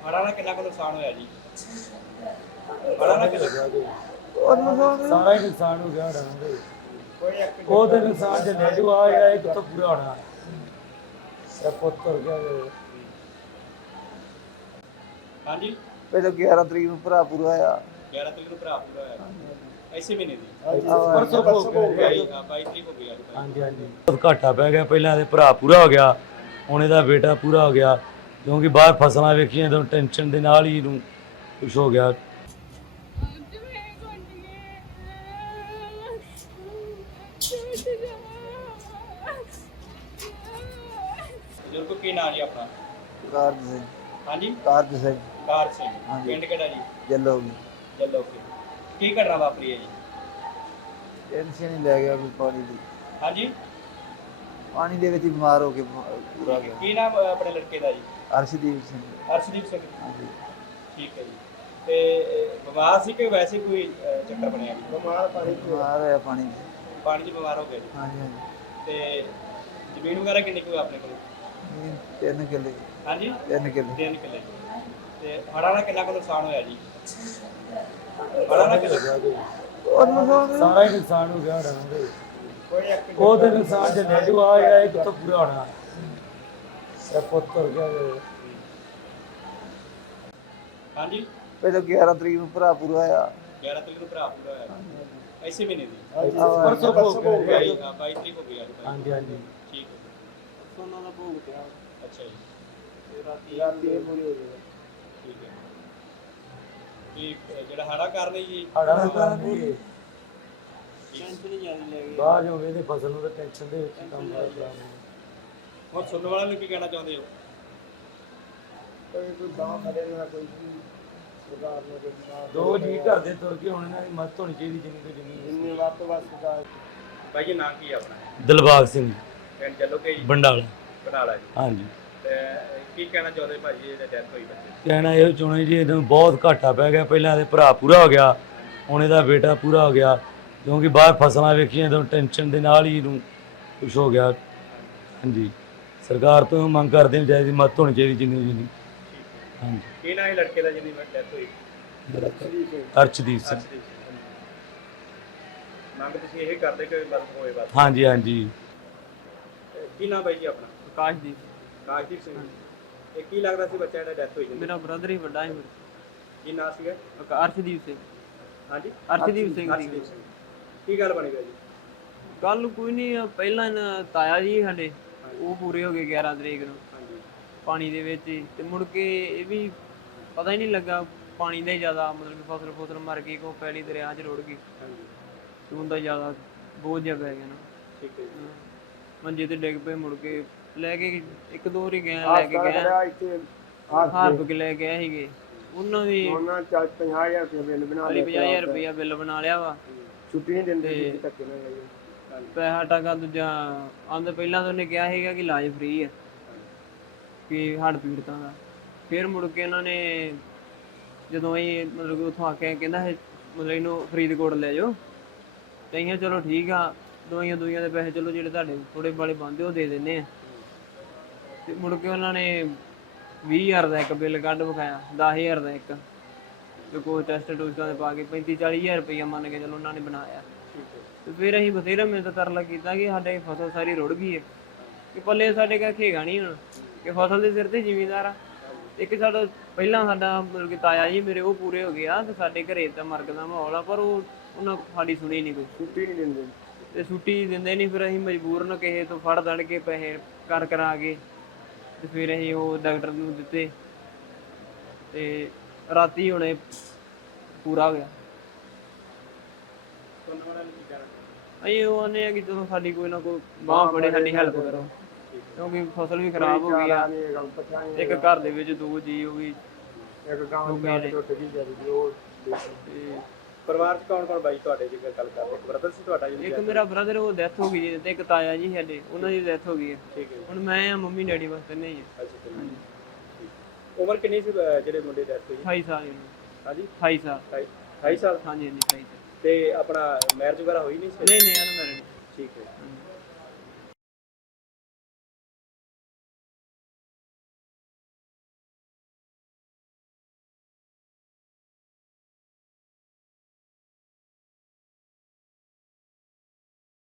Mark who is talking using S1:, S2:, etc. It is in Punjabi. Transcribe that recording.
S1: ਹੜ੍ਹਾਂ ਨਾਲ ਕਿੰਨਾ ਕੁ ਨੁਕਸਾਨ ਹੋਇਆ ਜੀ? ਹੜ੍ਹਾਂ ਨਾਲ ਕਿੰਨਾ
S2: ਸਾਰਾ ਹੀ ਨੁਕਸਾਨ ਹੋ ਗਿਆ ਹੜ੍ਹਾਂ ਦੇ।
S1: ਕੋਈ ਐਕਸੀਡੈਂਟ
S2: ਉਹ ਤੇ ਨੁਕਸਾਨ ਚੱਲਿਆ ਜੋ ਆ ਜਿਹੜਾ ਇਹ ਕਿੱਥੋਂ ਪੂਰਾ ਹੋਣਾ। ਇਹ ਪੁੱਤ ਤੁਰ ਗਿਆ ਜੇ।
S1: ਹਾਂਜੀ
S3: ਪਹਿਲਾਂ 11 ਤਰੀਕ ਨੂੰ ਭਰਾ ਪੂਰਾ ਆ।
S1: 11 ਤਰੀਕ ਨੂੰ ਭਰਾ ਪੂਰਾ ਹੋਇਆ ਇਸੇ ਮਹੀਨੇ ਦੀ।
S2: ਪਰਸੋਂ ਹੋ ਗਿਆ ਜੀ।
S1: 22 ਤਰੀਕ ਹੋ ਗਈ ਅੱਜ।
S2: ਹਾਂਜੀ ਹਾਂਜੀ ਬਹੁਤ ਘਾਟਾ ਪੈ ਗਿਆ। ਪਹਿਲਾਂ ਇਹਦੇ ਭਰਾ ਪੂਰਾ ਹੋ ਗਿਆ, ਹੁਣ ਇਹਦਾ ਬੇਟਾ ਪੂਰਾ ਹੋ ਗਿਆ, ਕਿਉਂਕਿ ਬਾਹਰ ਫਸਲਾਂ ਵੇਖੀਆਂ ਤਾਂ ਟੈਨਸ਼ਨ ਦੇ ਨਾਲ ਹੀ ਇਹਨੂੰ ਕੁਛ ਹੋ ਗਿਆ।
S1: ਬਜ਼ੁਰਗ ਕੀ ਨਾਂ ਜੀ ਆਪਣਾ?
S3: ਕਾਰਜ ਸਿੰਘ।
S1: ਹਾਂਜੀ
S3: ਕਾਰਜ ਸਿੰਘ।
S1: ਕਾਰ ਸਿੰਘ।
S3: ਹਾਂਜੀ।
S1: ਪਿੰਡ ਕਿਹੜਾ ਜੀ?
S3: ਜੱਲੋ ਵੀ
S1: ਜੱਲੋ ਕੇ। ਕੀ ਘਟਨਾ ਵਾਪਰੀ ਹੈ ਜੀ?
S3: ਟੈਨਸ਼ਨ ਹੀ ਲੈ ਗਿਆ ਕੋਈ ਪਾਣੀ ਦੀ।
S1: ਹਾਂਜੀ
S3: ਪਾਣੀ ਦੇ ਵਿੱਚ ਹੀ ਬਿਮਾਰ ਹੋ ਕੇ ਪੂਰਾ ਗਿਆ।
S1: ਕੀ ਨਾਮ ਆਪਣੇ ਲੜਕੇ ਦਾ ਜੀ?
S3: ਅਰਸ਼ਦੀਪ ਸਿੰਘ।
S1: ਅਰਸ਼ਦੀਪ ਸਿੰਘ।
S3: ਹਾਂਜੀ।
S1: ਠੀਕ ਹੈ ਜੀ। ਤੇ ਬਿਮਾਰ ਸੀ ਕਿ ਵੈਸੇ ਕੋਈ ਚੱਕਰ ਬਣਿਆ ਜੀ?
S3: ਬਿਮਾਰ ਹੋਇਆ ਪਾਣੀ 'ਚ।
S1: ਪਾਣੀ 'ਚ ਬਿਮਾਰ ਹੋ ਗਿਆ ਜੀ।
S3: ਹਾਂਜੀ ਹਾਂਜੀ।
S1: ਤੇ ਜ਼ਮੀਨ ਵਗੈਰਾ ਕਿੰਨੀ ਕੁ ਆਪਣੇ ਕੋਲ?
S3: 3 ਕਿੱਲੇ।
S1: ਹਾਂਜੀ
S3: 3 ਕਿੱਲੇ।
S1: 3 ਕਿੱਲੇ। ਤੇ ਹੜ੍ਹਾਂ ਨਾਲ ਕਿੰਨਾ ਕੁ ਨੁਕਸਾਨ ਹੋਇਆ ਜੀ? ਹੜ੍ਹਾਂ ਨਾਲ ਕਿੰਨਾ
S2: ਸਾਰਾ ਹੀ ਨੁਕਸਾਨ ਹੋ ਗਿਆ ਹੜ੍ਹਾਂ ਦੇ।
S1: ਕੋਈ ਐਕਸੀਡੈਂਟ
S2: ਉਹ ਤੇ ਨੁਕਸਾਨ ਚੱਲਿਆ ਜੋ ਆ ਜਿਹੜਾ ਇਹ ਕਿੱਥੋਂ ਪੂਰਾ ਹੋਣਾ। ਇਹ ਪੁੱਤ ਤੁਰ ਗਿਆ ਜੇ।
S1: ਹਾਂਜੀ
S3: ਪਹਿਲਾਂ 11 ਤਰੀਕ ਨੂੰ ਭਰਾ ਪੂਰਾ ਆ।
S1: 11 ਤਰੀਕ ਨੂੰ ਭਰਾ ਪੂਰਾ ਹੋਇਆ ਇਸੇ ਮਹੀਨੇ ਦੀ।
S2: ਪਰਸੋਂ ਹੋ ਗਿਆ ਜੀ।
S1: 22 ਤਰੀਕ ਹੋ ਗਈ ਅੱਜ।
S2: ਹਾਂਜੀ ਹਾਂਜੀ
S1: ਠੀਕ ਹੈ।
S3: ਸੋਨਾ ਦਾ ਭੋਗ ਪਿਆ।
S1: ਅੱਛਾ ਜੀ।
S3: ਤੇ ਰਾਤੀ ਇਹ ਪੂਰੀ ਹੋ ਜਾਏਗਾ।
S1: ਠੀਕ ਹੈ। ਕੀ ਜਿਹੜਾ ਹੜ੍ਹਾਂ ਕਾਰਨ ਜੀ?
S2: ਹੜ੍ਹਾਂ ਦਾ ਕਾਰਨ ਇਹ
S3: ਟੈਨਸ਼ਨ ਹੀ ਜ਼ਿਆਦਾ ਲੈ ਗਈ।
S2: ਬਾਅਦ ਹੋਵੇ ਤੇ ਫਸਲ ਨੂੰ ਤਾਂ ਟੈਨਸ਼ਨ ਦੇ ਵਿੱਚ ਹੀ ਕੰਮ ਕਰਦਾ।
S1: ਹੁਣ ਸੁਣਨ ਵਾਲਿਆਂ ਨੂੰ ਕੀ ਕਹਿਣਾ ਚਾਹੁੰਦੇ ਹੋ?
S3: ਕੋਈ ਗਾਂ ਖੜੇ ਨਾ ਕੋਈ ਸਰਕਾਰ ਨੂੰ ਕੋਈ
S2: ਦੋ ਜੀ ਘਰ ਦੇ ਤੁਰ ਕੇ ਹੁਣ ਇਹਨਾਂ ਦੀ ਮਦਦ ਹੋਣੀ ਚਾਹੀਦੀ ਜਿੰਨੀ ਤੋਂ ਜਿੰਨੀ।
S3: ਜਿੰਨੀ ਵੱਧ ਤੋਂ ਵੱਧ ਸਰਕਾਰ।
S1: ਬਾਈ ਜੀ ਨਾਂ ਕੀ ਹੈ ਆਪਣਾ?
S2: ਦਿਲਬਾਗ ਸਿੰਘ
S1: ਪਿੰਡ ਚੱਲੋ ਕਿ
S2: ਬੰਡਾਲਾ।
S1: ਬਨਾਲਾ ਜੀ।
S2: ਹਾਂਜੀ।
S1: ਤੇ ਕੀ ਕਹਿਣਾ ਚਾਹੁੰਦੇ ਭਾਜੀ ਇਹਦੇ ਡੈਥ ਹੋਈ ਬੱਚੇ?
S2: ਕਹਿਣਾ ਇਹੋ ਚਾਹੁੰਦਾ ਜੀ ਇਹਨੂੰ ਬਹੁਤ ਘਾਟਾ ਪੈ ਗਿਆ। ਪਹਿਲਾਂ ਇਹਦੇ ਭਰਾ ਪੂਰਾ ਹੋ ਗਿਆ, ਹੁਣ ਇਹਦਾ ਬੇਟਾ ਪੂਰਾ ਹੋ ਗਿਆ, ਕਿਉਂਕਿ ਬਾਹਰ ਫਸਲਾਂ ਵੇਖੀਆਂ ਤਾਂ ਟੈਨਸ਼ਨ ਦੇ ਨਾਲ ਹੀ ਇਹਨੂੰ ਕੁਛ ਹੋ ਗਿਆ। ਹਾਂਜੀ ਸਰਕਾਰ ਤੋਂ ਮੰਗ ਕਰਦੇ ਹਾਂ ਜਾਇਜ਼ ਮਦਦ ਹੋਣੀ ਚਾਹੀਦੀ ਜਿੰਨੀ ਤੋਂ ਜਿੰਨੀ। ਹਾਂਜੀ।
S1: ਕੀ ਨਾਂ ਹੈ ਲੜਕੇ ਦਾ ਜਿਹਦੀ ਡੈਥ ਹੋਈ?
S2: ਅਰਸ਼ਦੀਪ ਸਿੰਘ।
S1: ਮੰਗ ਤੁਸੀਂ ਇਹ ਕਰਦੇ ਕਿ ਮਦਦ ਹੋਏ ਬਸ?
S2: ਹਾਂਜੀ ਹਾਂਜੀ।
S1: ਕੀ ਨਾਮ ਬਾਈ ਜੀ ਆਪਣਾ?
S3: ਕਾਸ਼ਦੀਪ।
S1: ਕਾਸ਼ਦੀਪ ਸਿੰਘ। ਇਹ ਕੀ ਲੱਗਦਾ ਸੀ ਬੱਚਾ ਜਿਹੜਾ ਡੈਥ ਹੋਈ?
S3: ਮੇਰਾ ਬ੍ਰਦਰ ਹੀ ਵੱਡਾ ਹੈ ਮੇਰਾ।
S1: ਕੀ ਨਾਂ ਸੀਗਾ?
S3: ਅਰਸ਼ਦੀਪ ਸਿੰਘ।
S1: ਹਾਂਜੀ
S3: ਅਰਸ਼ਦੀਪ ਸਿੰਘ ਦੀ।
S1: ਅਰਸ਼ਦੀਪ ਸਿੰਘ। ਕੀ ਗੱਲ ਬਣੀ ਜੀ?
S3: ਕੱਲ ਕੋਈ ਨਹੀਂ, ਪਹਿਲਾਂ ਤਾਇਆ ਜੀ ਸਾਡੇ ਉਹ ਪੂਰੇ ਹੋ ਗਏ 11 ਤਰੀਕ ਨੂੰ
S1: ਹਾਂਜੀ
S3: ਪਾਣੀ ਦੇ ਵਿੱਚ ਹੀ। ਤੇ ਮੁੜ ਕੇ ਇਹ ਵੀ ਪਤਾ ਹੀ ਨਹੀਂ ਲੱਗਾ ਪਾਣੀ ਦਾ ਹੀ ਜ਼ਿਆਦਾ, ਮਤਲਬ ਕਿ ਫਸਲ ਮਰ ਗਈ, ਕੋ ਪੈਲੀ ਦਰਿਆ 'ਚ ਰੁੜ ਗਈ।
S1: ਹਾਂਜੀ
S3: ਤੇ ਉਹਦਾ ਜ਼ਿਆਦਾ ਬਹੁਤ ਜ਼ਿਆਦਾ ਪੈ ਗਿਆ ਨਾ।
S1: ਠੀਕ ਹੈ ਜੀ।
S3: ਮੰਜੇ ਤੇ ਡਿੱਗ ਪਏ। ਮੁੜ ਕੇ ਲੈ ਕੇ ਇੱਕ ਦੋ ਵਾਰੀ ਗਏ, ਲੈ ਕੇ ਗਏ ਹਾਰਪ ਕੇ ਲੈ ਗਏ ਸੀਗੇ। ਉਹਨਾਂ ਵੀ
S4: 50,000 ਰੁਪਏ ਬਿੱਲ ਬਣਾ ਲਿਆ।
S3: 50,000 ਰੁਪਇਆ ਬਿੱਲ ਬਣਾ ਲਿਆ ਵਾ।
S4: ਛੁੱਟੀ ਨਹੀਂ ਦਿੰਦੇ ਧੱਕੇ ਨਾਲ ਗਈ।
S3: ਪੈਸਾ ਟਾਕਾ ਦੂਜਾ ਆਂਦੇ ਪਹਿਲਾਂ ਤਾਂ ਉਹਨੇ ਕਿਹਾ ਸੀਗਾ ਕਿ ਇਲਾਜ ਫ੍ਰੀ ਹੈ ਕਿ ਹੱਡ ਪੀੜਤਾਂ ਦਾ। ਫਿਰ ਮੁੜ ਕੇ ਇਹਨਾਂ ਨੇ ਜਦੋਂ ਅਸੀਂ ਮਤਲਬ ਕਿ ਉੱਥੋਂ ਆ ਕੇ ਕਹਿੰਦਾ ਮਤਲਬ ਇਹਨੂੰ ਫਰੀਦਕੋਟ ਲੈ ਜਾਓ। ਤੇ ਅਸੀਂ ਚਲੋ ਠੀਕ ਆ, ਦਵਾਈਆਂ ਦੇ ਪੈਸੇ ਚਲੋ ਜਿਹੜੇ ਤੁਹਾਡੇ ਥੋੜੇ ਬਾਲੇ ਬਣਦੇ ਉਹ ਦੇ ਦਿੰਦੇ ਆ। ਤੇ ਮੁੜ ਕੇ ਉਹਨਾਂ ਨੇ 20,000 ਦਾ ਇੱਕ ਬਿੱਲ ਕੱਢ ਵਿਖਾਇਆ, 10,000 ਦਾ ਇੱਕ, ਤੇ ਕੋਈ ਟੈਸਟ ਟੂਸਟਾਂ ਦੇ ਪਾ ਕੇ 35-40,000 ਰੁਪਈਆ ਮੰਨ ਕੇ ਚਲੋ ਉਹਨਾਂ ਨੇ ਬਣਾਇਆ। ਤੇ ਫਿਰ ਅਸੀਂ ਬਥੇਰਾ ਮਿਹਨਤ ਤਰਲਾ ਕੀਤਾ ਕਿ ਸਾਡੇ ਫਸਲ ਸਾਰੀ ਰੁੜ ਗਈ ਹੈ, ਕਿ ਪੱਲੇ ਸਾਡੇ ਕਾ ਖੇਗਾ ਨਹੀਂ ਹੁਣ, ਕਿ ਫਸਲ ਦੇ ਸਿਰ ਤੇ ਜ਼ਿਮੀਂਦਾਰ ਆ। ਇੱਕ ਸਾਡਾ ਪਹਿਲਾਂ ਸਾਡਾ ਮਤਲਬ ਕਿ ਤਾਇਆ ਜੀ ਮੇਰੇ ਉਹ ਪੂਰੇ ਹੋ ਗਏ ਆ, ਤੇ ਸਾਡੇ ਘਰੇ ਤਾਂ ਮਰਗ ਦਾ ਮਾਹੌਲ ਆ, ਪਰ ਉਹਨਾਂ ਸਾਡੀ ਸੁਣੀ ਨਹੀਂ ਕੋਈ।
S4: ਛੁੱਟੀ ਨਹੀਂ ਦਿੰਦੇ
S3: ਤੇ ਛੁੱਟੀ ਦਿੰਦੇ ਨਹੀਂ। ਫਿਰ ਅਸੀਂ ਮਜਬੂਰਨ ਕਿਸੇ ਤੋਂ ਫੜ ਦੜ ਕੇ ਪੈਸੇ ਕਰਾ ਕੇ ਤੇ ਫਿਰ ਅਸੀਂ ਉਹ ਡਾਕਟਰ ਨੂੰ ਦਿੱਤੇ। ਤੇ ਰਾਤੀ ਹੁਣੇ ਪੂਰਾ ਹੋ ਗਿਆ।
S1: ਸੁਣਨ ਵਾਲਿਆਂ ਨੂੰ ਕੀ ਕਹਿਣਾ?
S3: ਅਸੀਂ ਉਹ ਆਨੇ ਆ ਕਿ ਜਦੋਂ ਸਾਡੀ ਕੋਈ ਨਾ ਕੋਈ ਬਾਂਹ ਫੜੇ, ਸਾਡੀ ਹੈਲਪ ਕਰੋ, ਕਿਉਂਕਿ ਫਸਲ ਵੀ ਖਰਾਬ ਹੋ ਗਈ ਆ। ਇੱਕ ਘਰ ਦੇ ਵਿੱਚ 2 ਜੀ ਉਹ ਵੀ
S4: ਇੱਕ ਗਾਂ ਦੀ ਟੁੱਟ ਗਈ ਜਦ ਉਹ।
S3: ਤੇ
S1: ਪਰਿਵਾਰ 'ਚ ਕੌਣ ਕੌਣ ਬਾਈ ਤੁਹਾਡੇ ਜੇਕਰ ਗੱਲ ਕਰਦੇ? ਇੱਕ ਬ੍ਰਦਰ ਸੀ ਤੁਹਾਡਾ ਜੀ?
S3: ਇੱਕ ਮੇਰਾ ਬ੍ਰਦਰ ਉਹ ਡੈਥ ਹੋ ਗਈ ਜੀ, ਤੇ ਇੱਕ ਤਾਇਆ ਜੀ ਸਾਡੇ ਉਹਨਾਂ ਦੀ ਡੈਥ ਹੋ ਗਈ ਹੈ।
S1: ਠੀਕ ਹੈ ਜੀ।
S3: ਹੁਣ ਮੈਂ ਆ ਮੰਮੀ ਡੈਡੀ ਬਸ ਤਿੰਨੇ ਹੀ ਆ।
S1: ਅੱਛਾ ਜੀ। ਉਮਰ ਕਿੰਨੀ ਸੀ ਜਿਹੜੇ ਮੁੰਡੇ ਦੀ ਡੈਥ ਹੋਈ?
S3: 28 ਸਾਲ ਜੀ।
S1: ਹਾਂਜੀ
S3: 28 ਸਾਲ।
S1: 28 ਸਾਲ।
S3: ਹਾਂਜੀ ਹਾਂਜੀ 28 ਸਾਲ।
S1: ਤੇ ਆਪਣਾ ਮੈਰਿਜ ਵਗੈਰਾ ਹੋਈ ਨਹੀਂ ਸੀ?
S3: ਨਹੀਂ ਅਨਮੈਰਿਡ।
S1: ਠੀਕ ਹੈ।